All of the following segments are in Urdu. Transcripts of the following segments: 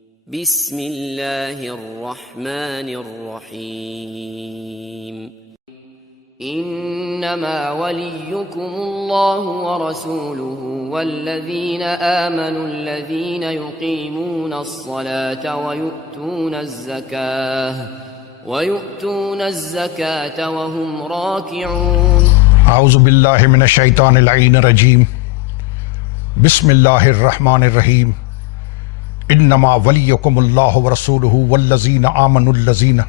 بسم اللہ الرحمن الرحیم انما ولیکم اللہ ورسولہ والذین آمنوا الذین یقیمون الصلاة ویؤتون الزکاة وهم راکعون۔ اعوذ باللہ من الشیطان اللعین الرجیم۔ بسم اللہ الرحمن الرحیم۔ انما ولیکم اللہ ورسولہ والذین آمنوا الذین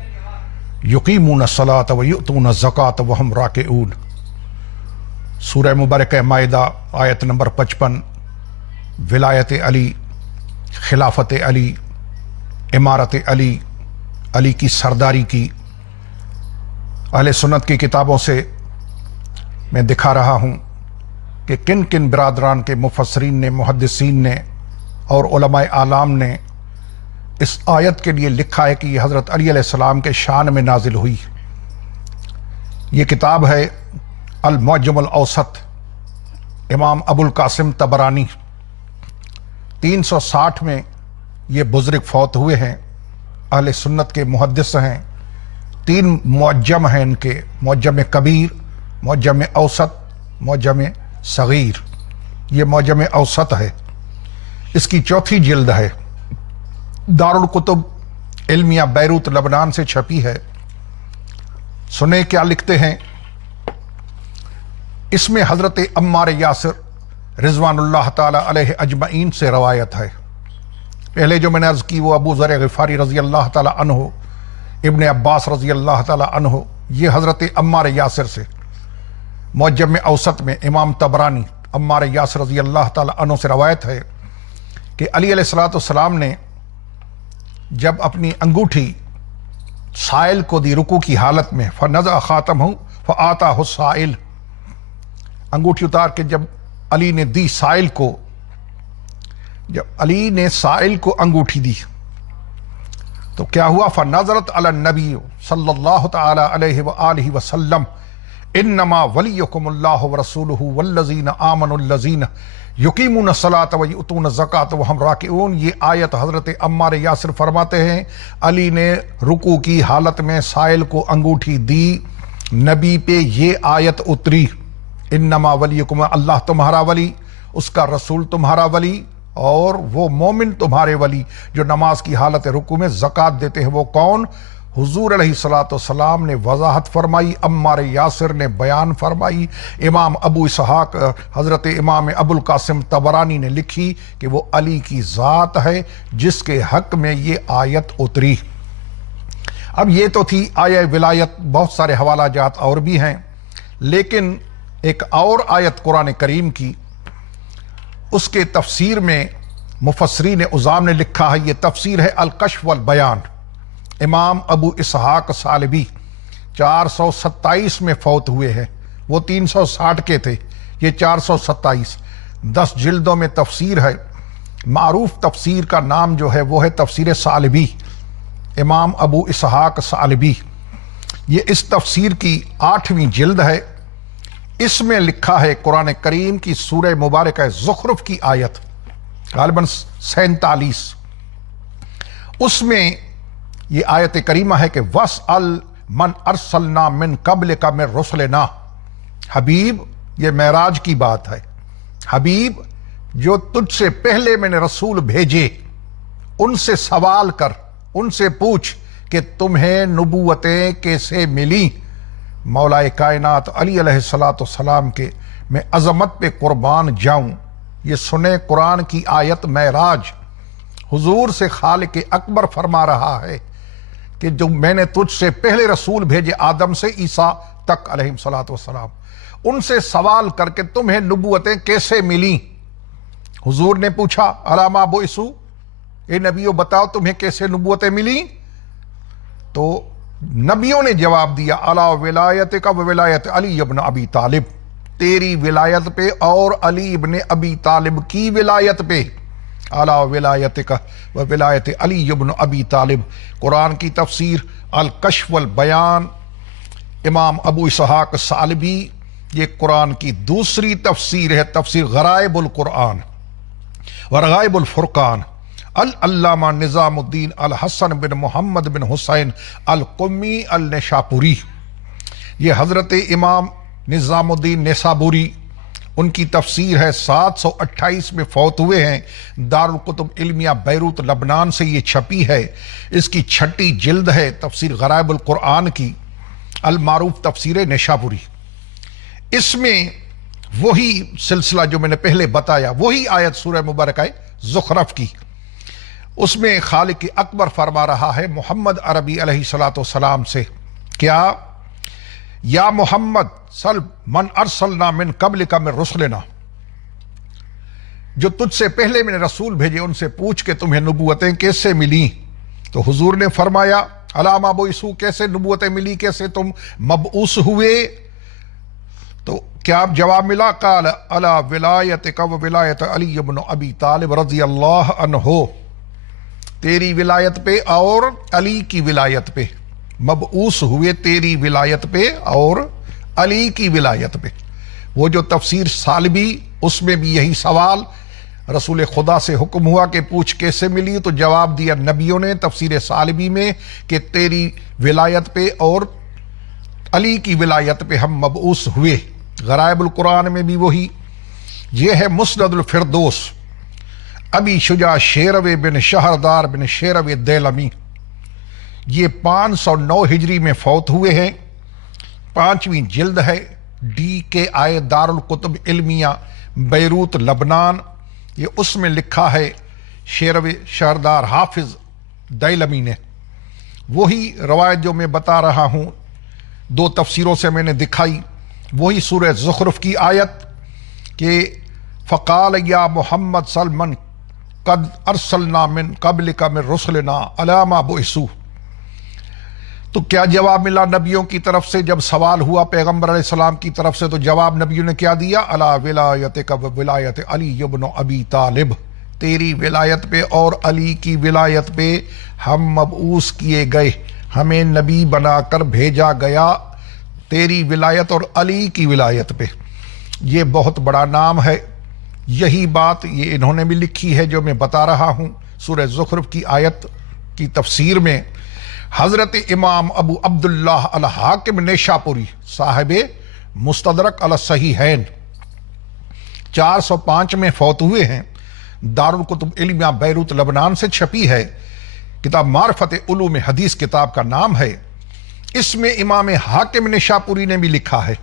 یقیمون الصلاة ویؤتون الزکاة وهم راکعون۔ سورہ مبارکہ مائدہ آیت نمبر 55۔ ولایت علی، خلافت علی، امارت علی، علی کی سرداری کی اہل سنت کی کتابوں سے میں دکھا رہا ہوں کہ کن کن برادران کے مفسرین نے، محدثین نے اور علماء اعلام نے اس آیت کے لیے لکھا ہے کہ یہ حضرت علی علیہ السلام کے شان میں نازل ہوئی۔ یہ کتاب ہے المعجم الاوسط، امام ابو القاسم طبرانی۔ 360 میں یہ بزرگ فوت ہوئے ہیں، اہل سنت کے محدث ہیں۔ 3 معجم ہیں ان کے، معجم کبیر، معجم اوسط، معجم صغیر۔ یہ معجم اوسط ہے، اس کی 4تھی جلد ہے، دارالکتب علمیہ بیروت لبنان سے چھپی ہے۔ سنیں کیا لکھتے ہیں۔ اس میں حضرت عمار یاسر رضوان اللہ تعالی علیہ اجمعین سے روایت ہے۔ پہلے جو میں نے عرض کی وہ ابو ذر غفاری رضی اللہ تعالی عنہ، ابن عباس رضی اللہ تعالی عنہ، یہ حضرت عمار یاسر سے۔ معجم اوسط میں امام طبرانی عمار یاسر رضی اللہ تعالی عنہ سے روایت ہے کہ علی علیہ السلام نے جب اپنی انگوٹھی سائل کو دی رکوع کی حالت میں، فنزع خاتمہ فآتاہ السائل، انگوٹھی اتار کے جب علی نے دی سائل کو، جب علی نے سائل کو انگوٹھی دی تو کیا ہوا؟ فنظرت علی النبی صلی اللہ تعالی علیہ وآلہ وسلم انما ولیکم اللہ ورسولہ والذین آمنوا الذین یقیمون الصلاة ویؤتون الزکاة وہم راکعون۔ یہ آیت حضرت عمار یاسر فرماتے ہیں علی نے رکوع کی حالت میں سائل کو انگوٹھی دی، نبی پہ یہ آیت اتری، انما ولیکم، اللہ تمہارا ولی، اس کا رسول تمہارا ولی، اور وہ مومن تمہارے ولی جو نماز کی حالت رکوع میں زکوٰۃ دیتے ہیں۔ وہ کون؟ حضور علیہ السلام نے وضاحت فرمائی، عمار یاسر نے بیان فرمائی، امام ابو اسحاق حضرت امام ابو القاسم طبرانی نے لکھی کہ وہ علی کی ذات ہے جس کے حق میں یہ آیت اتری۔ اب یہ تو تھی آیہ ولایت، بہت سارے حوالہ جات اور بھی ہیں، لیکن ایک اور آیت قرآن کریم کی، اس کے تفسیر میں مفسرین عظام نے لکھا ہے، یہ تفسیر ہے الکشف والبیان۔ امام ابو اسحاق ثعلبی 427 میں فوت ہوئے ہیں، وہ 360 کے تھے، یہ 427۔ 10 جلدوں میں تفسیر ہے۔ معروف تفسیر کا نام جو ہے وہ ہے تفسیر ثعلبی، امام ابو اسحاق ثعلبی۔ یہ اس تفسیر کی 8ویں جلد ہے۔ اس میں لکھا ہے قرآن کریم کی سورہ مبارکہ زخرف کی آیت غالباً 47، اس میں یہ آیت کریمہ ہے کہ وَاسْأَلْ مَنْ أَرْسَلْنَا مِنْ قَبْلِكَ مِنْ رُسُلِنَا۔ حبیب، یہ معراج کی بات ہے، حبیب جو تجھ سے پہلے میں نے رسول بھیجے ان سے سوال کر، ان سے پوچھ کہ تمہیں نبوتیں کیسے ملی۔ مولا کائنات علی علیہ السلام کے میں عظمت پہ قربان جاؤں۔ یہ سنیں قرآن کی آیت معراج، حضور سے خالق اکبر فرما رہا ہے کہ جو میں نے تجھ سے پہلے رسول بھیجے آدم سے عیسیٰ تک علیہ السلام، ان سے سوال کر کے تمہیں نبوتیں کیسے ملیں۔ حضور نے پوچھا علامہ بعثوا، اے نبیوں بتاؤ تمہیں کیسے نبوتیں ملیں؟ تو نبیوں نے جواب دیا علی ولایتک و ولایت علی ابن ابی طالب، تیری ولایت پہ اور علی ابن ابی طالب کی ولایت پہ، علی ولایتک و ولایت علی ابن ابی طالب۔ قرآن کی تفسیر الکشف والبیان، امام ابو اسحاق ثعلبی۔ یہ قرآن کی دوسری تفسیر ہے، تفسیر غرائب القرآن ورغائب الفرقان۔ العلامہ نظام الدین الحسن بن محمد بن حسین القمی النشاپوری۔ یہ حضرت امام نظام الدین نیسابوری، ان کی تفسیر ہے 728 میں فوت ہوئے ہیں۔ دارالکتب علمیہ بیروت لبنان سے یہ چھپی ہے۔ اس کی 6 جلد ہے تفسیر غرائب القرآن کی، المعروف تفسیر نیشابوری۔ اس میں وہی سلسلہ جو میں نے پہلے بتایا، وہی آیت سورہ مبارکہ زخرف کی، اس میں خالق اکبر فرما رہا ہے محمد عربی علیہ السلام سے، کیا یا محمد صل من ارسلنا من قبلک من رسلنا، جو تجھ سے پہلے میں نے رسول بھیجے ان سے پوچھ کہ تمہیں نبوتیں کیسے ملی؟ تو حضور نے فرمایا علامہ بعثوا، کیسے نبوتیں ملی، کیسے تم مبعوث ہوئے؟ تو کیا جواب ملا؟ قال علی ولایتک و ولایت علی بن ابی طالب رضی اللہ عنہ، تیری ولایت پہ اور علی کی ولایت پہ مبعوث ہوئے، تیری ولایت پہ اور علی کی ولایت پہ۔ وہ جو تفسیر سالبی، اس میں بھی یہی سوال رسول خدا سے حکم ہوا کہ پوچھ کیسے ملی، تو جواب دیا نبیوں نے تفسیر سالبی میں کہ تیری ولایت پہ اور علی کی ولایت پہ ہم مبعوث ہوئے۔ غرائب القرآن میں بھی وہی۔ یہ ہے مسند الفردوس، ابی شجاع شیروی بن شہردار بن شیروی دیلمی، یہ 509 ہجری میں فوت ہوئے ہیں، 5ویں جلد ہے، DKI دارالکتب علمیہ بیروت لبنان۔ یہ اس میں لکھا ہے شیروی شہردار حافظ دیلمی نے۔ وہی روایت جو میں بتا رہا ہوں 2 تفسیروں سے میں نے دکھائی، وہی سورہ زخرف کی آیت کہ فقال یا محمد سلمن قد ارسلنا من قبلک من رسلنا علی ما بعثوا۔ تو کیا جواب ملا نبیوں کی طرف سے جب سوال ہوا پیغمبر علیہ السلام کی طرف سے؟ تو جواب نبیوں نے کیا دیا؟ علی ولایتک و ولایت علی بن ابی طالب، تیری ولایت پہ اور علی کی ولایت پہ ہم مبعوث کیے گئے، ہمیں نبی بنا کر بھیجا گیا، تیری ولایت اور علی کی ولایت پہ۔ یہ بہت بڑا نام ہے۔ یہی بات یہ انہوں نے بھی لکھی ہے جو میں بتا رہا ہوں سورہ زخرف کی آیت کی تفسیر میں۔ حضرت امام ابو عبداللہ الحاکم نیشاپوری صاحب مستدرک علی الصحیحین 405 میں فوت ہوئے ہیں۔ دارالکتب علمیہ بیروت لبنان سے چھپی ہے، کتاب معرفت علوم حدیث کتاب کا نام ہے۔ اس میں امام حاکم نیشاپوری نے بھی لکھا ہے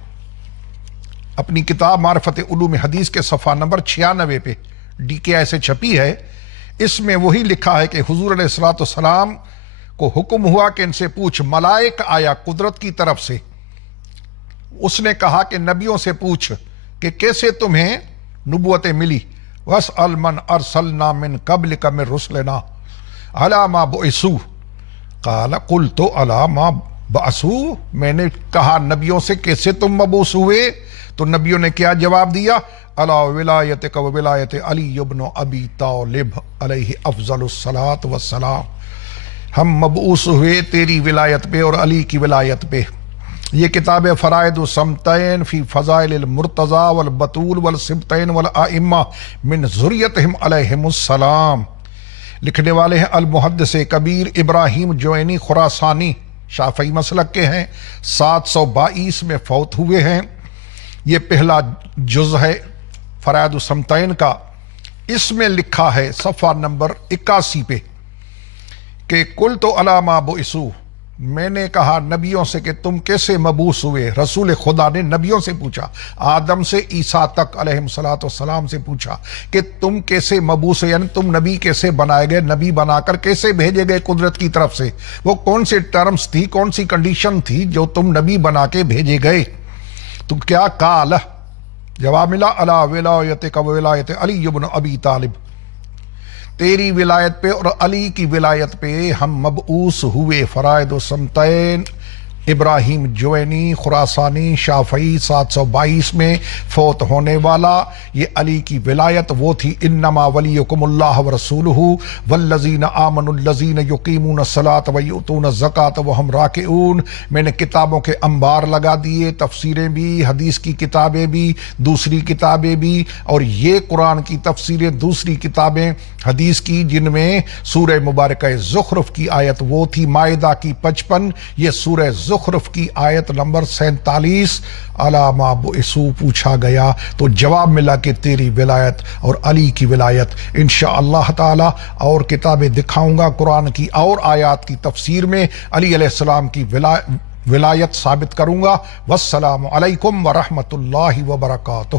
اپنی کتاب معرفت علوم حدیث کے صفحہ نمبر 96 پہ، DKI سے چھپی ہے۔ اس میں وہی لکھا ہے کہ حضور علیہ السلام کو حکم ہوا کہ ان سے پوچھ، ملائک آیا قدرت کی طرف سے، اس نے کہا کہ نبیوں سے پوچھ کہ کیسے تمہیں نبوتیں ملی، وَاسْأَلْ مَنْ أَرْسَلْنَا مِنْ قَبْلِكَ مِنْ رُسْلِنَا عَلَى مَا بُعِثُوا قَالَ قُلْتُ عَلَى مَا بَعْثُوا، میں نے کہا نبیوں سے کیسے تم مبعوث ہوئے؟ تو نبیوں نے کیا جواب دیا؟ عَلَى وِلَایَتِكَ وَوِلَایَتِ عَلِيِّ بْنِ أَبِي طَالِبٍ علیہ افضل الصلاۃ والسلام، ہم مبعوث ہوئے تیری ولایت پہ اور علی کی ولایت پہ۔ یہ کتاب فرائض الصمتین فی فضائل المرتضی والبطول والسبتین والائمہ من ذریتہم علیہم السلام، لکھنے والے ہیں المحدث کبیر ابراہیم جوینی خراسانی، شافعی مسلک کے ہیں، 722 میں فوت ہوئے ہیں۔ یہ پہلا جز ہے فرائض الصمتین کا۔ اس میں لکھا ہے صفحہ نمبر 81 پہ کہ قلت علی ما بعثوا، میں نے کہا نبیوں سے کہ تم کیسے مبعوث ہوئے۔ رسول خدا نے نبیوں سے پوچھا، آدم سے عیسیٰ تک علیہ السلام سے پوچھا کہ تم کیسے مبعوث ہوئے، یعنی تم نبی کیسے بنائے گئے، نبی بنا کر کیسے بھیجے گئے قدرت کی طرف سے، وہ کون سے ٹرمز تھی، کون سی کنڈیشن تھی جو تم نبی بنا کے بھیجے گئے؟ تو کیا قال، جواب ملا علی ولایتک و ولایت علی بن ابی طالب، تیری ولایت پہ اور علی کی ولایت پہ ہم مبعوث ہوئے۔ فرائض الصمتین ابراہیم جوینی خراسانی شافعی 722 میں فوت ہونے والا. یہ علی کی ولایت وہ تھی انما ولیکم اللہ ورسولہ والذین آمنوا الذین یقیمون الصلاۃ ویؤتون الزکاۃ وہم راکعون. میں نے کتابوں کے انبار لگا دیے، تفسیریں بھی، حدیث کی کتابیں بھی، دوسری کتابیں بھی، اور یہ قرآن کی تفسیریں، دوسری کتابیں حدیث کی، جن میں سورہ مبارکہ زخرف کی آیت وہ تھی مائدہ کی 55، یہ سورہ زخرف کی آیت نمبر 47. علی ما بعثوا پوچھا گیا تو جواب ملا کہ تیری ولایت اور علی کی ولایت انشاءاللہ تعالی، اور کتابیں دکھاؤں گا قرآن کی اور آیات کی تفسیر میں علی علیہ السلام کی ولایت ثابت کروں گا. والسلام علیکم ورحمۃ اللہ وبرکاتہ.